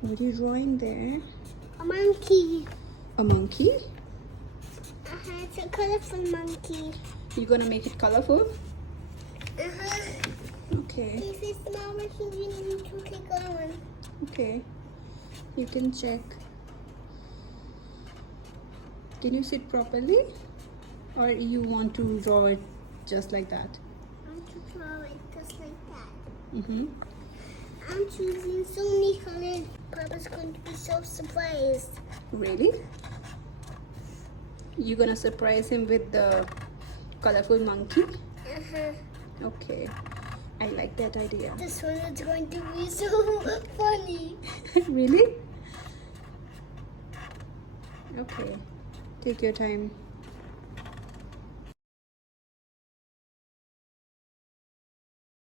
What are you drawing there? A monkey. A monkey? It's a colorful monkey. You're gonna make it colorful? Okay. This is small machine. You need to keep going. Okay. You can check. Can you sit properly? Or you want to draw it just like that? I want to draw it just like that. Mm-hmm. I'm choosing so many colors. Papa's going to be so surprised. Really? You're gonna surprise him with the colorful monkey? Okay. I like that idea. This one is going to be so funny. Really? Okay. Take your time.